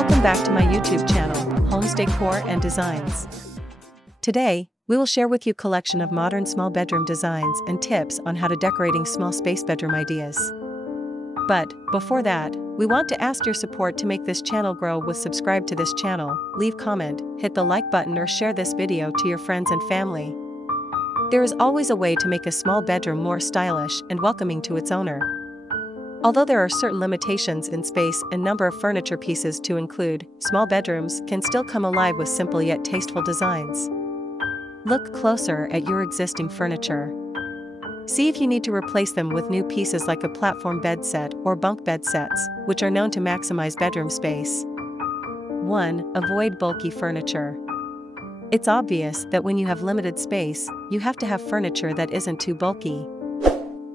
Welcome back to my YouTube channel, Homes Decor and Designs. Today, we will share with you a collection of modern small bedroom designs and tips on how to decorating small space bedroom ideas. But, before that, we want to ask your support to make this channel grow with subscribe to this channel, leave comment, hit the like button or share this video to your friends and family. There is always a way to make a small bedroom more stylish and welcoming to its owner. Although there are certain limitations in space and number of furniture pieces to include, small bedrooms can still come alive with simple yet tasteful designs. Look closer at your existing furniture. See if you need to replace them with new pieces like a platform bed set or bunk bed sets, which are known to maximize bedroom space. 1. Avoid bulky furniture. It's obvious that when you have limited space, you have to have furniture that isn't too bulky.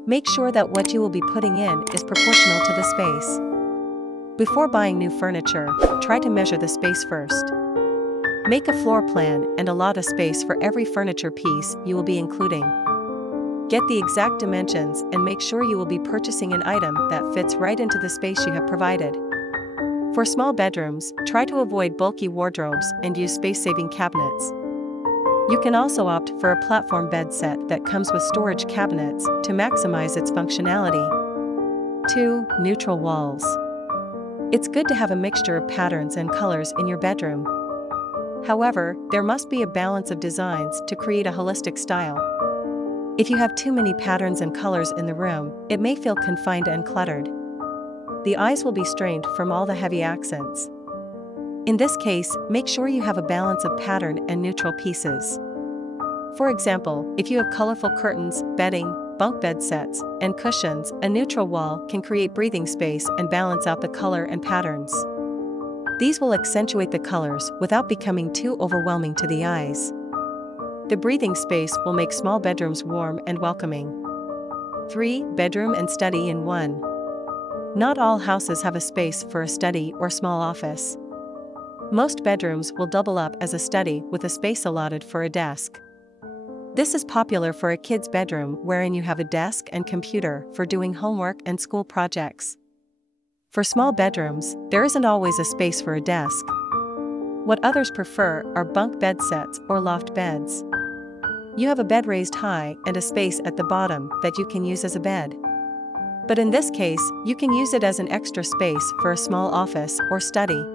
Make sure that what you will be putting in is proportional to the space. Before buying new furniture, try to measure the space first. Make a floor plan and allot a space for every furniture piece you will be including. Get the exact dimensions and make sure you will be purchasing an item that fits right into the space you have provided. For small bedrooms, try to avoid bulky wardrobes and use space-saving cabinets. You can also opt for a platform bed set that comes with storage cabinets to maximize its functionality. 2. Neutral walls. It's good to have a mixture of patterns and colors in your bedroom. However, there must be a balance of designs to create a holistic style. If you have too many patterns and colors in the room, it may feel confined and cluttered. The eyes will be strained from all the heavy accents. In this case, make sure you have a balance of pattern and neutral pieces. For example, if you have colorful curtains, bedding, bunk bed sets, and cushions, a neutral wall can create breathing space and balance out the color and patterns. These will accentuate the colors without becoming too overwhelming to the eyes. The breathing space will make small bedrooms warm and welcoming. 3. Bedroom and study in one. Not all houses have a space for a study or small office. Most bedrooms will double up as a study with a space allotted for a desk. This is popular for a kid's bedroom wherein you have a desk and computer for doing homework and school projects. For small bedrooms, there isn't always a space for a desk. What others prefer are bunk bed sets or loft beds. You have a bed raised high and a space at the bottom that you can use as a bed. But in this case, you can use it as an extra space for a small office or study.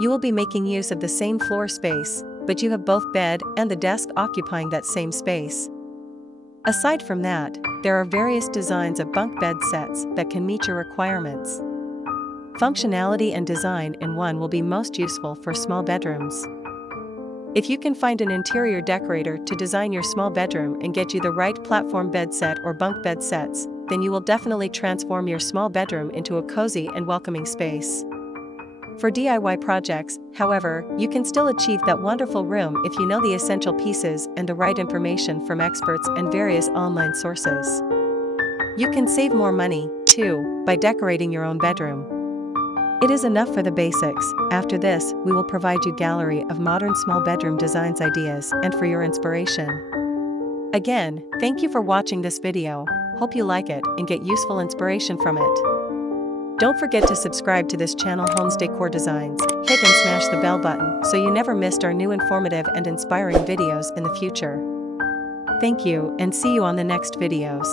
You will be making use of the same floor space, but you have both bed and the desk occupying that same space. Aside from that, there are various designs of bunk bed sets that can meet your requirements. Functionality and design in one will be most useful for small bedrooms. If you can find an interior decorator to design your small bedroom and get you the right platform bed set or bunk bed sets, then you will definitely transform your small bedroom into a cozy and welcoming space. For DIY projects, however, you can still achieve that wonderful room if you know the essential pieces and the right information from experts and various online sources. You can save more money, too, by decorating your own bedroom. It is enough for the basics. After this, we will provide you a gallery of modern small bedroom designs ideas and for your inspiration. Again, thank you for watching this video. Hope you like it and get useful inspiration from it. Don't forget to subscribe to this channel Homes Decor Designs, hit and smash the bell button so you never missed our new informative and inspiring videos in the future. Thank you and see you on the next videos.